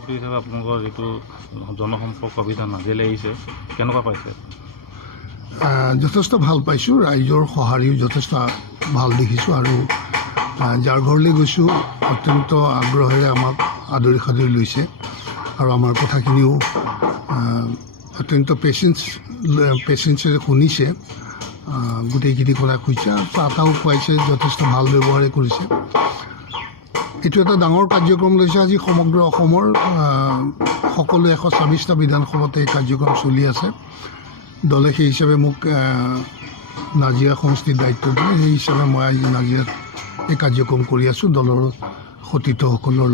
সভাপতি হিচাপে আপোনালোকৰ যিটো জনসম্পৰ্ক অভিযান আজিলৈ আহিছে কেনেকুৱা পাইছে? যথেষ্ট ভাল পাইছোঁ। ৰাইজৰ সঁহাৰিও যথেষ্ট ভাল দেখিছোঁ আৰু যাৰ ঘৰলৈ গৈছোঁ অত্যন্ত আগ্ৰহেৰে আমাক আদৰি সাদৰি লৈছে আৰু আমাৰ কথাখিনিও অত্যন্ত পেচেঞ্চেৰে শুনিছে। গোটেইখিনি কথা কৈছে, চাহ খুৱাইছে, যথেষ্ট ভাল ব্যৱহাৰে কৰিছে। এইটো এটা ডাঙৰ কাৰ্যক্ৰম লৈছে। আজি সমগ্ৰ অসমৰ সকলো 126টা বিধানসভাতে এই কাৰ্যক্ৰম চলি আছে। দলে সেই হিচাপে মোক নাজিৰা সমষ্টিৰ দায়িত্ব দিলে, সেই হিচাপে মই আজি নাজিৰাত এই কাৰ্যক্ৰম কৰি আছোঁ দলৰ সতীৰ্থসকলৰ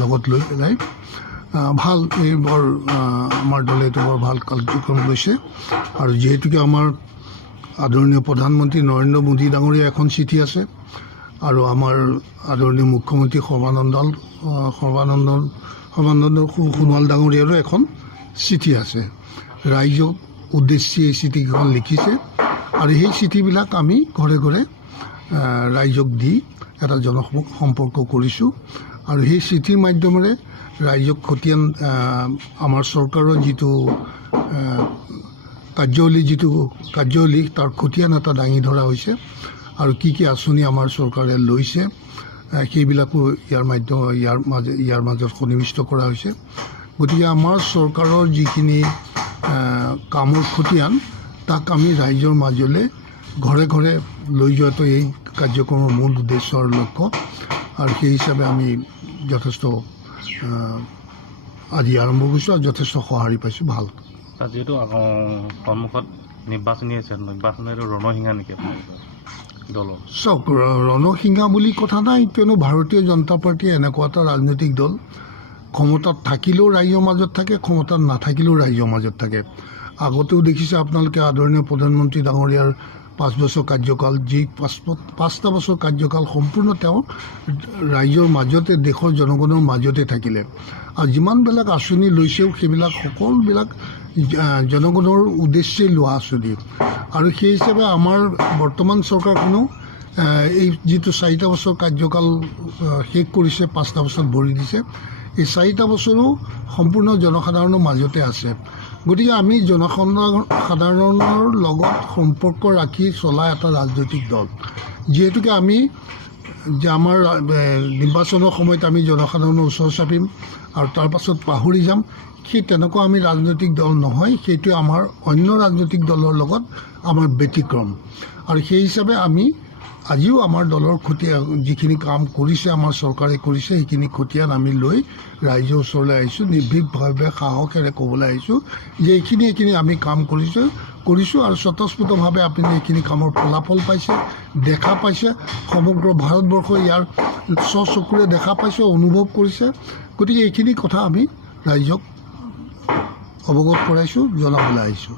লগত লৈ পেলাই। ভাল, এই বৰ আমাৰ দলে এইটো বৰ ভাল কাৰ্যক্ৰম লৈছে। আৰু যিহেতুকে আমাৰ আদৰণীয় প্ৰধানমন্ত্ৰী নৰেন্দ্ৰ মোদী ডাঙৰীয়া এখন চিঠি আছে আৰু আমাৰ আদৰণীয় মুখ্যমন্ত্ৰী সৰ্বানন্দ সোণোৱাল ডাঙৰীয়াৰো এখন চিঠি আছে। ৰাইজক উদ্দেশ্যি এই চিঠিকেইখন লিখিছে আৰু সেই চিঠিবিলাক আমি ঘৰে ঘৰে ৰাইজক দি এটা জনসম্পৰ্ক কৰিছোঁ আৰু সেই চিঠিৰ মাধ্যমেৰে ৰাইজক খতিয়ান আমাৰ চৰকাৰৰ যিটো কাৰ্যাৱলী তাৰ খতিয়ান এটা দাঙি ধৰা হৈছে আৰু কি আঁচনি আমাৰ চৰকাৰে লৈছে সেইবিলাকো ইয়াৰ মাজত সন্নিৱিষ্ট কৰা হৈছে। গতিকে আমাৰ চৰকাৰৰ যিখিনি কামৰ খতিয়ান তাক আমি ৰাইজৰ মাজলৈ ঘৰে ঘৰে লৈ যোৱাটো এই কাৰ্যক্ৰমৰ মূল উদ্দেশ্য আৰু লক্ষ্য। আৰু সেই হিচাপে আমি যথেষ্ট আজি আৰম্ভ কৰিছোঁ আৰু যথেষ্ট সঁহাৰি পাইছোঁ। ভাল। তাত যিহেতু সন্মুখত নিৰ্বাচনী আছে, নিৰ্বাচনী এইটো ৰণসিঙা নেকি আপোনালোকৰ দলৰ? চাওক, ৰণসিঙা বুলি কথা নাই, কিয়নো ভাৰতীয় জনতা পাৰ্টী এনেকুৱা এটা ৰাজনৈতিক দল ক্ষমতাত থাকিলেও ৰাইজৰ মাজত থাকে, ক্ষমতাত নাথাকিলেও ৰাইজৰ মাজত থাকে। আগতেও দেখিছে আপোনালোকে আদৰণীয় প্ৰধানমন্ত্ৰী ডাঙৰীয়াৰ 5 বছৰ কাৰ্যকাল, যি 5টা বছৰ কাৰ্যকাল সম্পূৰ্ণ তেওঁ ৰাইজৰ মাজতে, দেশৰ জনগণৰ মাজতে থাকিলে। আৰু যিমানবিলাক আঁচনি লৈছেও সেইবিলাক সকলোবিলাক জনগণৰ উদ্দেশ্যেই লোৱা আঁচনি। আৰু সেই হিচাপে আমাৰ বৰ্তমান চৰকাৰখনেও এই যিটো 4টা বছৰ কাৰ্যকাল শেষ কৰিছে, 5টা বছৰত ভৰি দিছে, এই 4টা বছৰো সম্পূৰ্ণ জনসাধাৰণৰ মাজতে আছে। গতিকে আমি জনসাধাৰণৰ লগত সম্পৰ্ক ৰাখি চলা এটা ৰাজনৈতিক দল। যিহেতুকে আমি যে আমাৰ নিৰ্বাচনৰ সময়ত আমি জনসাধাৰণৰ ওচৰ চাপিম আৰু তাৰ পাছত পাহৰি যাম, সেই তেনেকুৱা আমি ৰাজনৈতিক দল নহয়। সেইটোৱে আমাৰ অন্য ৰাজনৈতিক দলৰ লগত আমাৰ ব্যতিক্ৰম। আৰু সেই হিচাপে আমি আজিও আমাৰ দলৰ খতিয়ান যিখিনি কাম কৰিছে, আমাৰ চৰকাৰে কৰিছে, সেইখিনি খতিয়ান আমি লৈ ৰাইজৰ ওচৰলৈ আহিছোঁ। নিৰ্ভীকভাৱে সাহসেৰে ক'বলৈ আহিছোঁ যে এইখিনি আমি কাম কৰিছোঁ আৰু স্বতঃস্ফূৰ্তভাৱে আপুনি এইখিনি কামৰ ফলাফল পাইছে, দেখা পাইছে। সমগ্ৰ ভাৰতবৰ্ষ ইয়াৰ স্বচকুৰে দেখা পাইছে, অনুভৱ কৰিছে। গতিকে এইখিনি কথা আমি ৰাইজক অৱগত কৰাইছোঁ, জনাবলৈ আহিছোঁ।